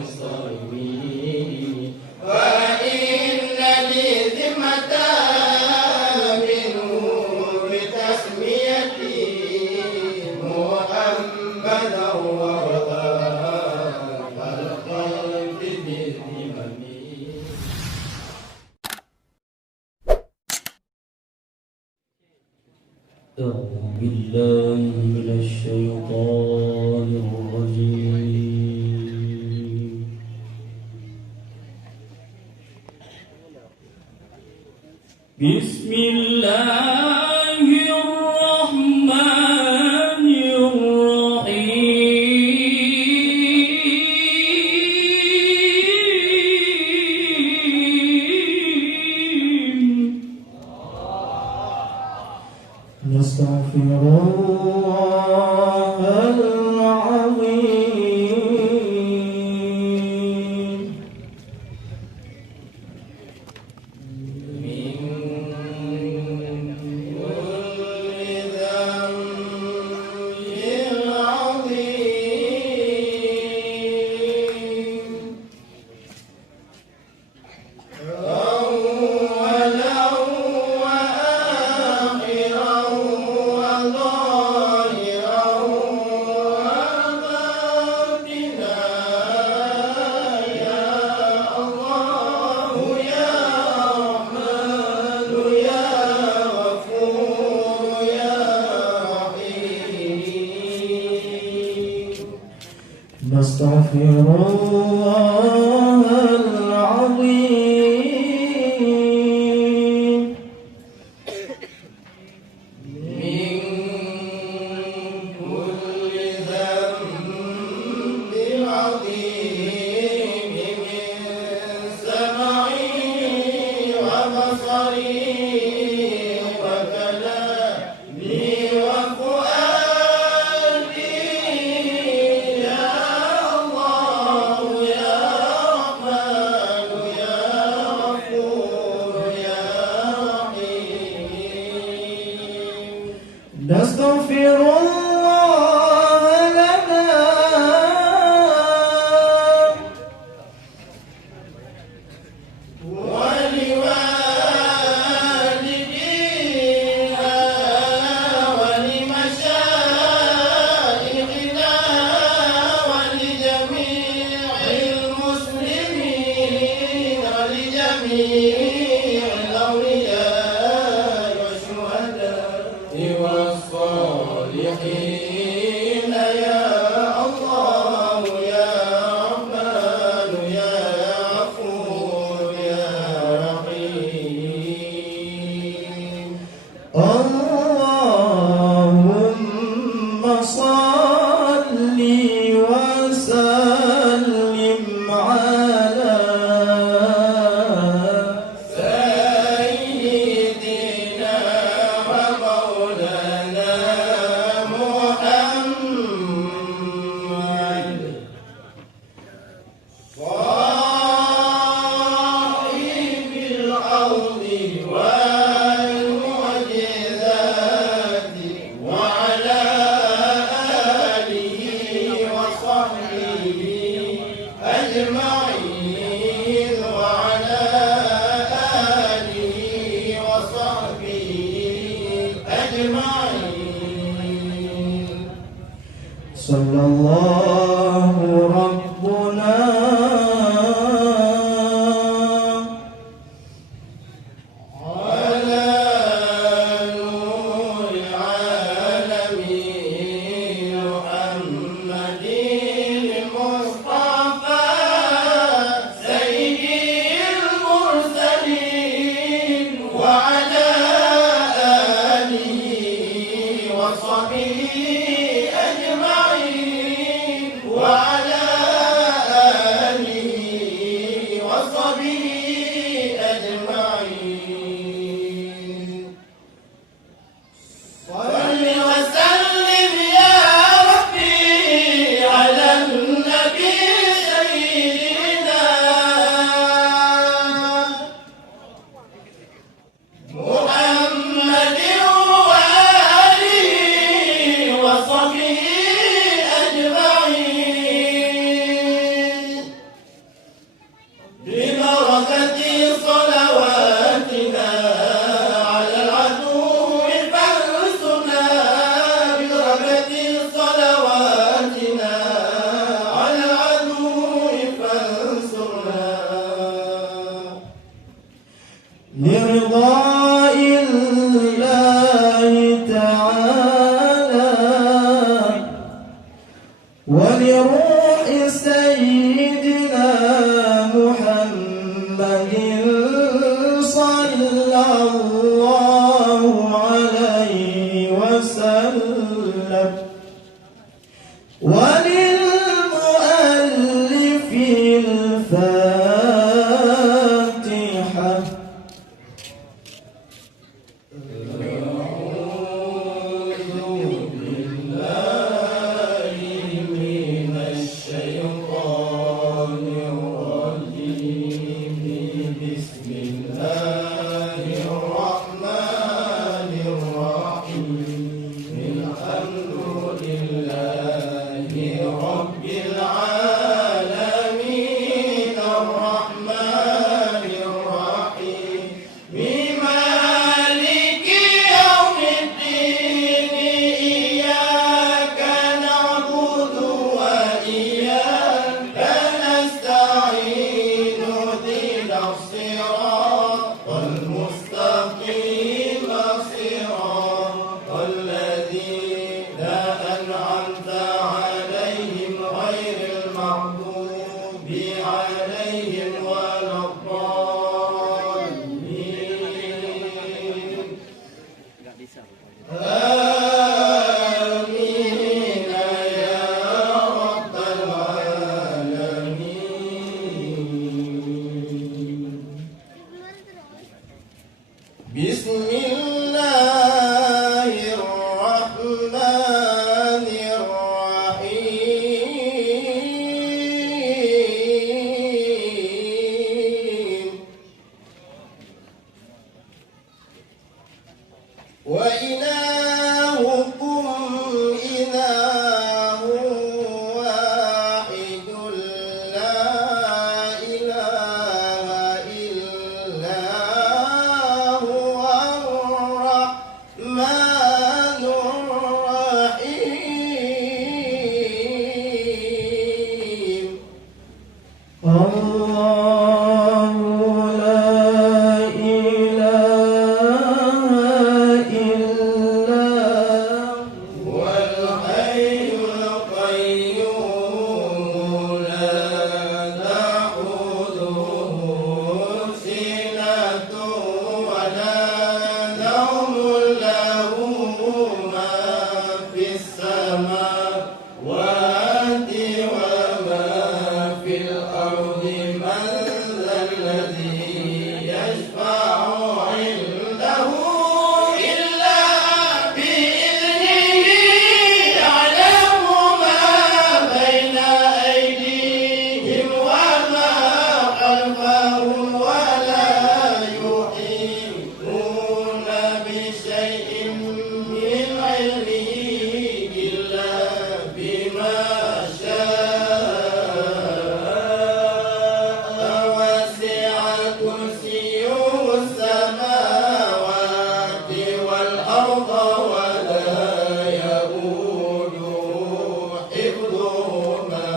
المستقيم وإن لي ذمة بنور تسميتي محمدا ووهاب القلب بالذمم. أعوذ بالله من الشيطان الرجيم. بسم الله الرحمن الرحيم. نستغفر الله العظيم من كل ذنب عظيم أولا وآخرا وظاهرا وباطنا يا الله يا رحمن يا غفور يا رحيم. نستغفر الله العظيم من كل ذنب عظيم من سمعي وبصري وكلامي وفؤادي يا الله يا رحمن يا غفور يا رحيم. نستغفر الله لنا ولوالدينا ولمشايخنا ولجميع المسلمين ولجميع الأولياء والشهداء والصالحين يا الله يا رحمن يا غفور يا رحيم. اللهم صل وسلم على سيدنا ومولانا محمد صاحب الأرض والمعجزات وعلى آله وصحبه أجمعين وعلى آله وصحبه أجمعين. صلى الله ربنا على نور العالمين محمد المصطفى الشيطان الرجيم بسم الله الرحمن الرحيم الحمد لله رب العالمين الرحمن الرحيم مالك يوم الدين إياك نعبد وإياك نستعين اهدنا الصراط المستقيم صراط الذين أنعمت عليهم غير المغضوب عليهم ولا الضالين آمين يا رب العالمين بسم الله الرحمن الرحيم وإلهكم إله واحد لا إله إلا هو الرحمن الرحيم الله لا إله إلا هو الحي القيوم لا تأخذه سنة ولا نوم له ما في السماوات وما في الأرض من ذا الذي يشفع عنده إلا بإذنه يعلم ما بين أيديهم وما خلفهم ولا يحيطون بشيء من علمه إلا بما شاء وسع كرسيه السماوات والأرض ولا يؤوده حفظهما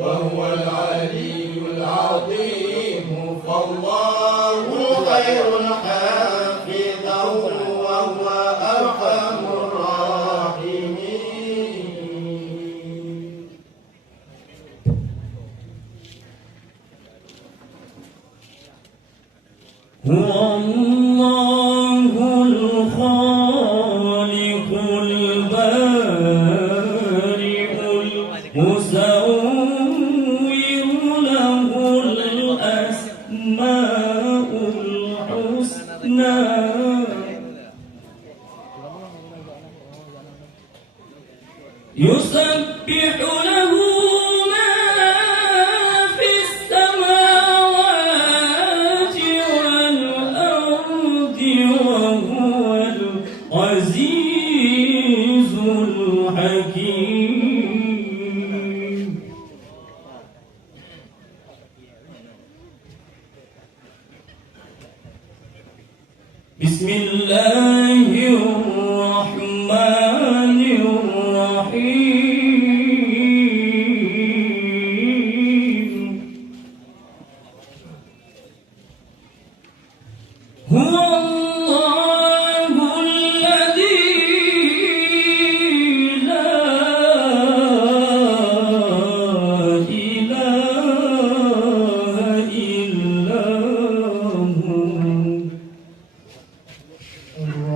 وهو العلي العظيم فالله خير حافظا وهو أرحم الراحمين هو الله الخالق البارئ المصور له الأسماء الحسنى يسبح له ما في السماوات والأرض وهو العزيز الحكيم بسم الله الرحمن الرحيم هو الله الذي لا إله إلا هو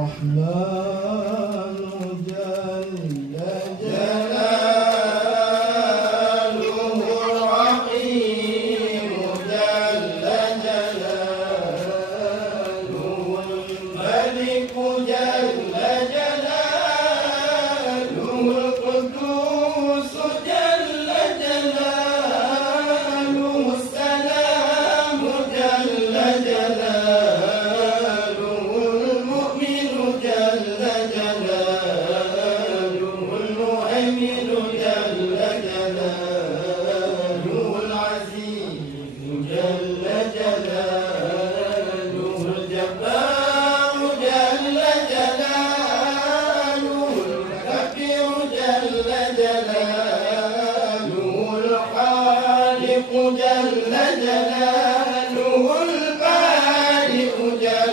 المتعالي جل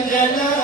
جلاله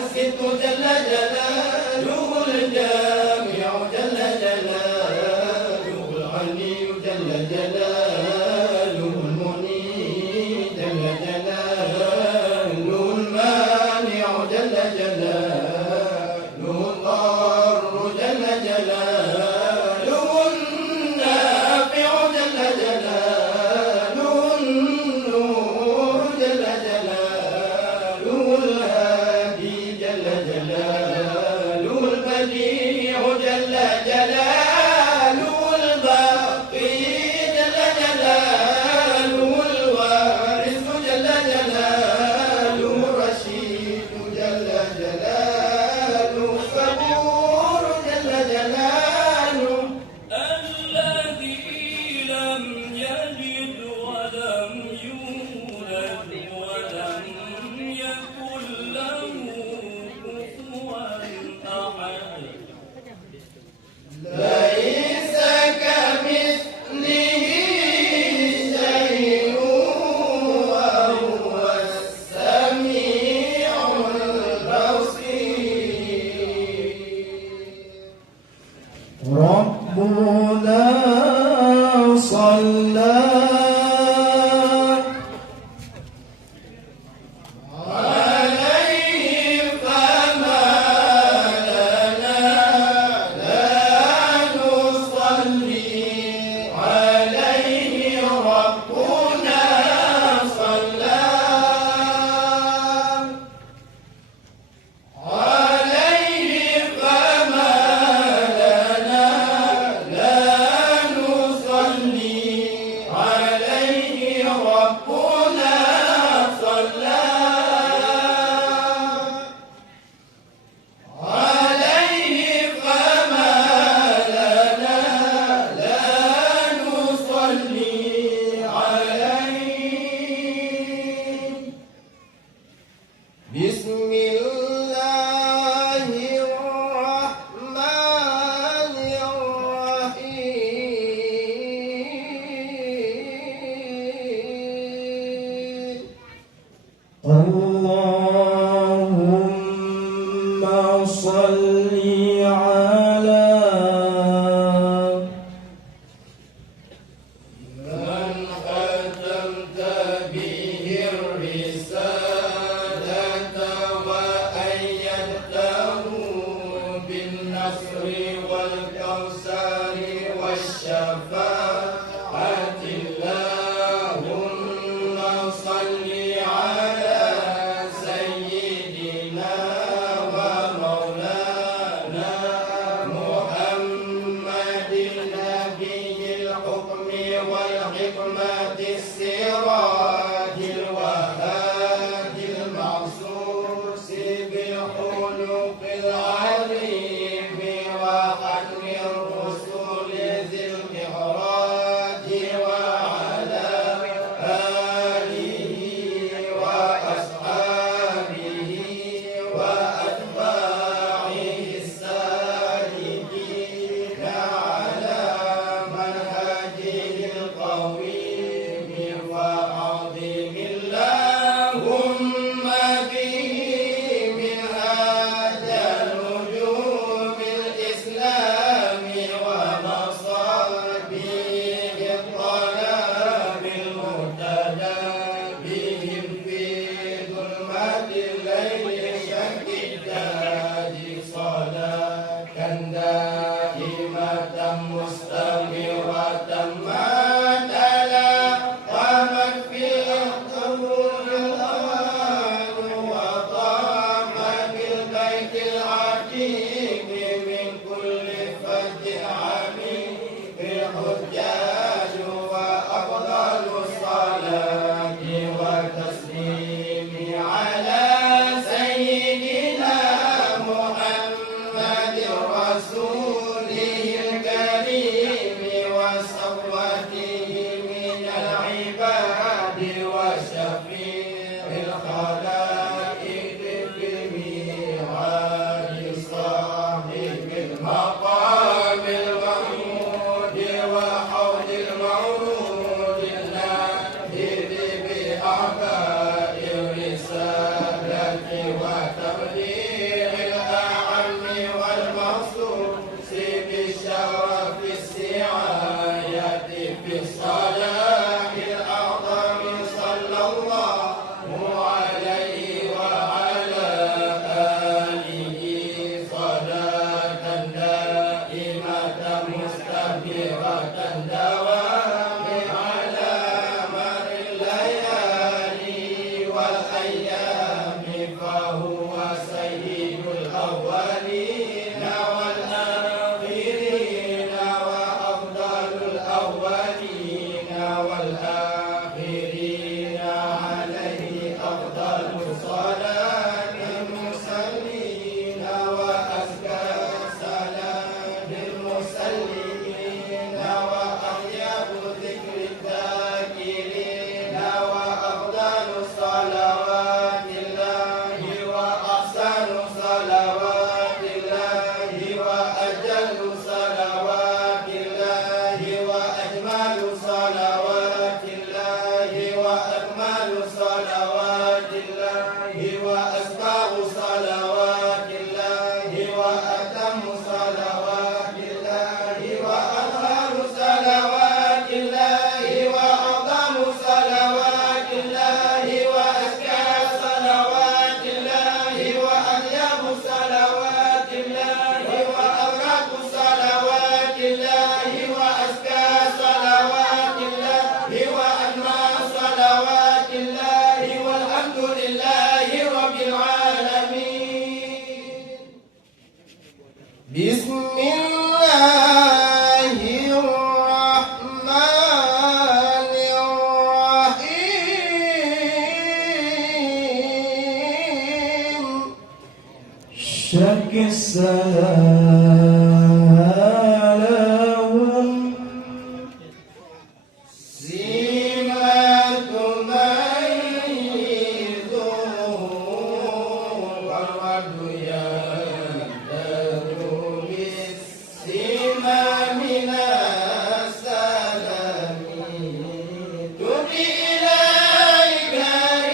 الست جل جلاله الجامع جل جلاله الغني جل جلاله المنيب جل جلاله المانع جل جلاله الضار جل جلاله النافع جل جلاله النور جل جلاله الهادي جل جلاله البديع جل جلاله الباقي جل جلاله الوارث جل جلاله الرشيد جل جلاله الصبور جل جلاله الذي لم يلد ولم يولد ولم يكن له كفوا أحد ليس كمثله شيء وهو السميع البصير ربنا صلى عليه فما لنا لا نصلي عليه ربنا صلى عليه فما لنا لا نصلي عليه ربنا صلى عليه فما لنا لا نصلي عليه بسم الله الرحمن الرحيم اللهم صل على من ختمت به الرسالة وأيدته بالنصر والكوثر والشفاعة اللهم صل على سيدنا ومولانا محمد نبي الحكم والحكمة السراج الوهاد المعصوص بالخلق العظيم وختم الرسل ذي المعراج وعلى آله وأصحابه وأتباعه السالكين على منهجه القويم وعظيم اللهم به منهاج بسم الله الرحمن الرحيم شك السلام سيما تميز والورد يهتد بالسيما من السلام تبدي إليك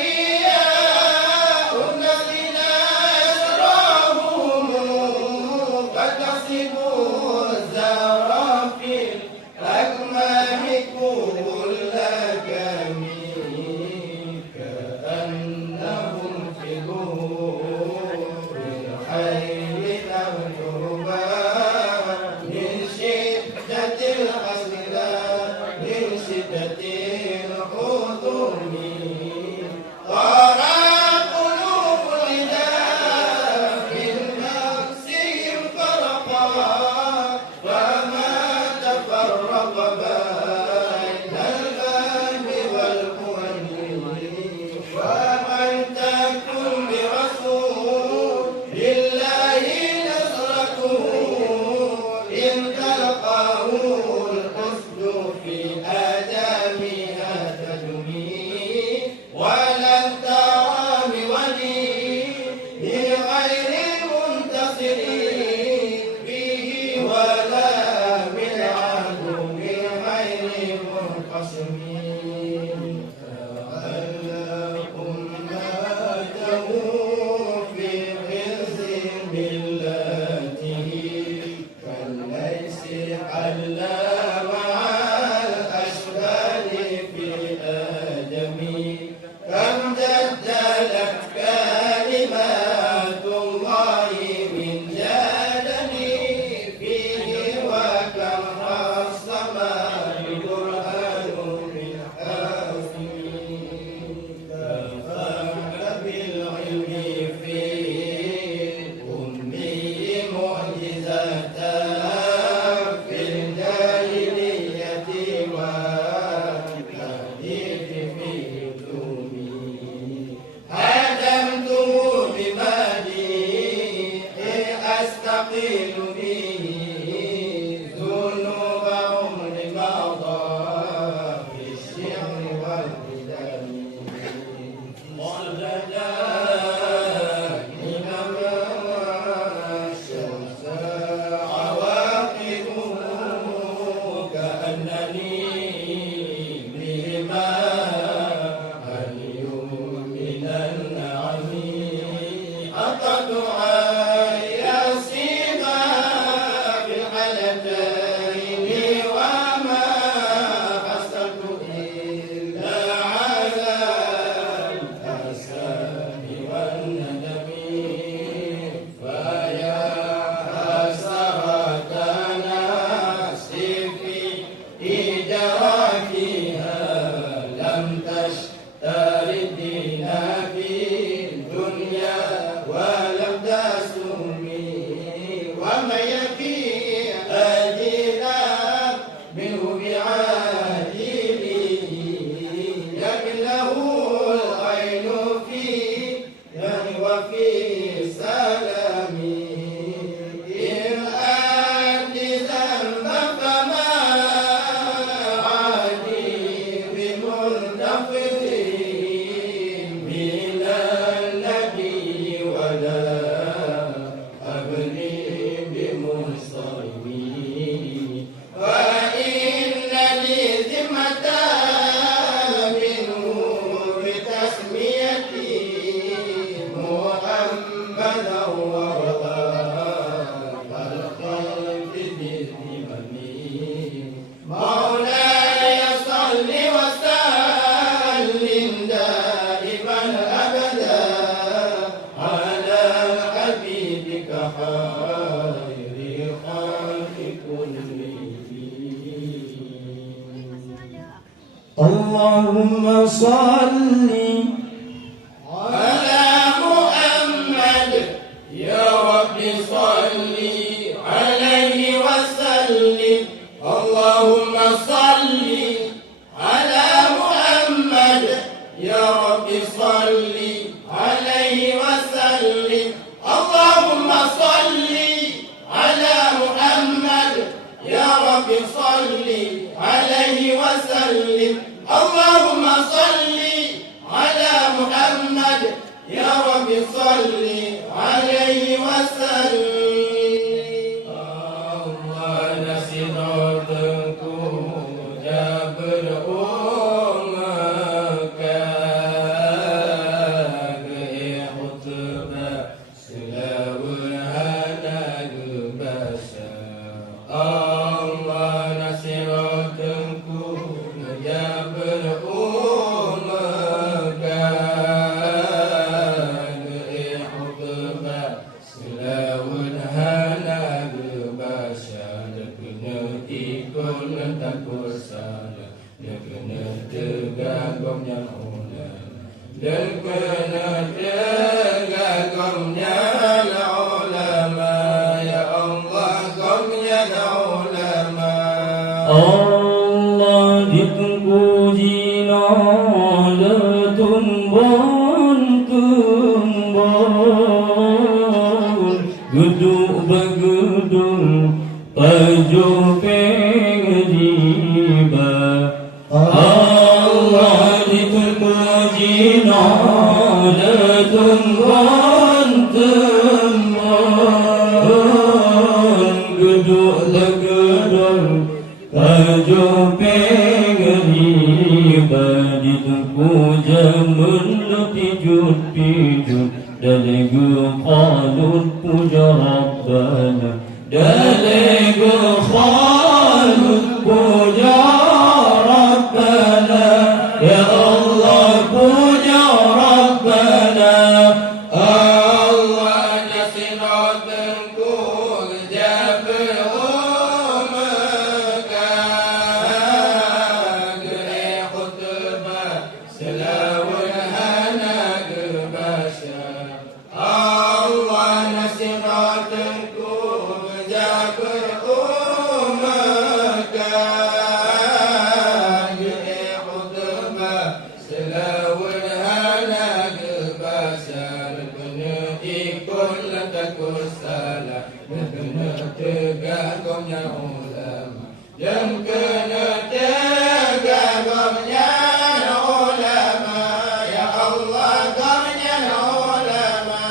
رياء الذين أسرهم فتصب الزهر في الأكمام كل كمين كأنهم في ظهور الحيل تغتربا من شدة الحسرة من شدة الحضور طارت قلوب العدا من نفسهم فرقا وما تفرق بين الفهم والقوة ومن تكن برسول الله نصرته إن تلقاه الحسن في آدمها تدمي ولن ترى بولي بغير منتصر به ولا من عدو غير منقسم أمته في غز ملته كالليس حلا مع الأشبال في آدم كم جدلت كلمات الله من جدل فيه وكم حصم البرهان من حاسم كفاك بالعلم في أمي معجزة في الجاهلية والحديث في علومي هدمته بمديح أستقيل به ذنوب عمر مضى في الشعر والقدم ولداني كما الشمس عواقبه كأنني بهما اليوم من النعم أطد يصيبا في الحالتين وما حسبت إلا على الأسام والندم فيا حسرة نفسي في إدراكها لم تشتردنا في الدنيا ولم تسمي وما يفي أدينا منه بعاجله يمله العين فيه وفي سلامي إن أنت ذنب فما عادي بمنتفض من النبي ولا أبني بمنصرمين فإن لي ذمة منه بتسميتي محمدا ووضاء القلب بالذمم مولاي صل وسلم دائما أبدا على حبيبك خير خلق كلهم اللهم صل على محمد يا رب صل Selawat hana berbahasa Kena ikut tak bersana Kena tegagumnya ulama Dan kena tegagumnya ulama Ya Allah gumnya ulama Allah ditunggu jina letumbon Geduk bergedung Pajo pengjiba Allah ditunggu jina letumbon Geduk bergedung Pajo pengjiba Ditunggu jamun pijut-pijut Daligu khalut puja Rabbana Daligu khalut puja Rabbana Ya Allah puja Rabbana Allah nasinatku jabir umaka Gere khutbah selawat hana gebasha Allah nasinatku jabir umaka Gere khutbah selawat hana gebasha Kena ikut takut salah Kena tegagumnya ulama Dan kena tegagumnya ulama Ya Allah gumnya ulama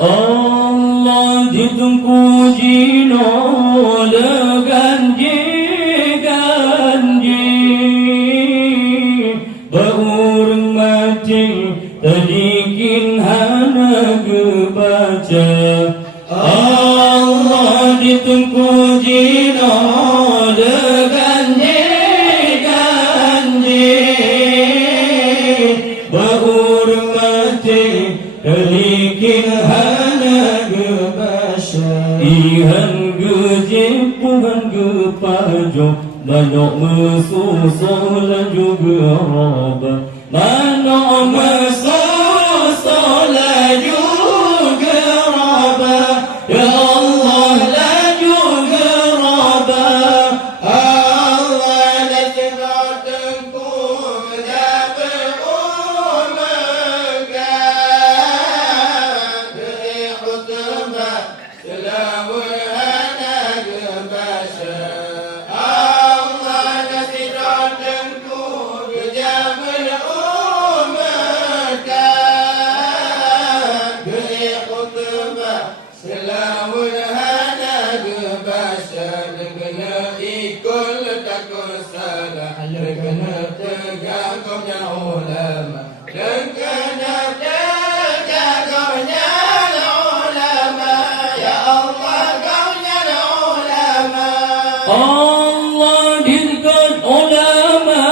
Allah ditunggu jina leganji-ganji Baurang mati tadikin hana gebaca Allah ditunggu jina leganji-ganji Baurang mati tadikin hana gebaca Ihan gejepuhan gepajo Manok mesusul juga roba Manok mesusul juga roba Ya Allah la juga roba Allah nasinatku jabir umaka Gere khutbah selawat hana gebasha Allah nasinatku jabir umaka Gere khutbah selawat hana gebasha Kena ikut takut salah Kena tegagumnya ulama Dan kena tegagumnya ulama Ya Allah gumnya ulama Allah dikat ulama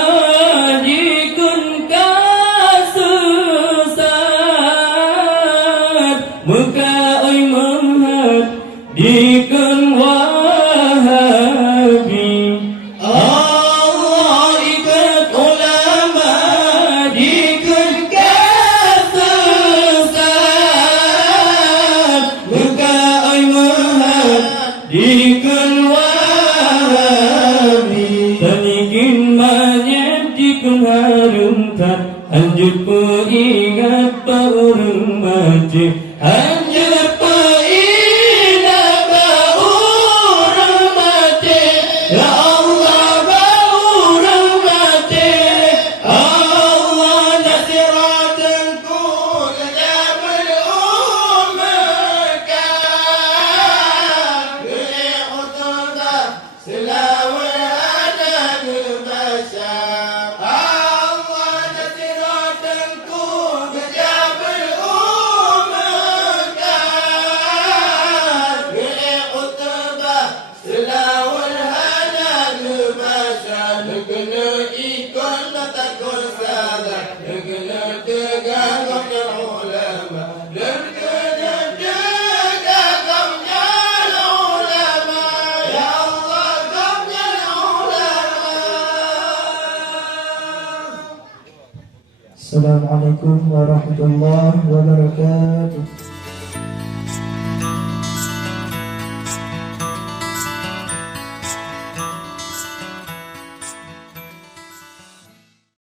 dikun kasesat Muka ay mahat dikun wahabi Allah dikat ulama dikun kasesat Muka ay mahat dikun wahabi Wassalamualaikum warahmatullahi wabarakatuh.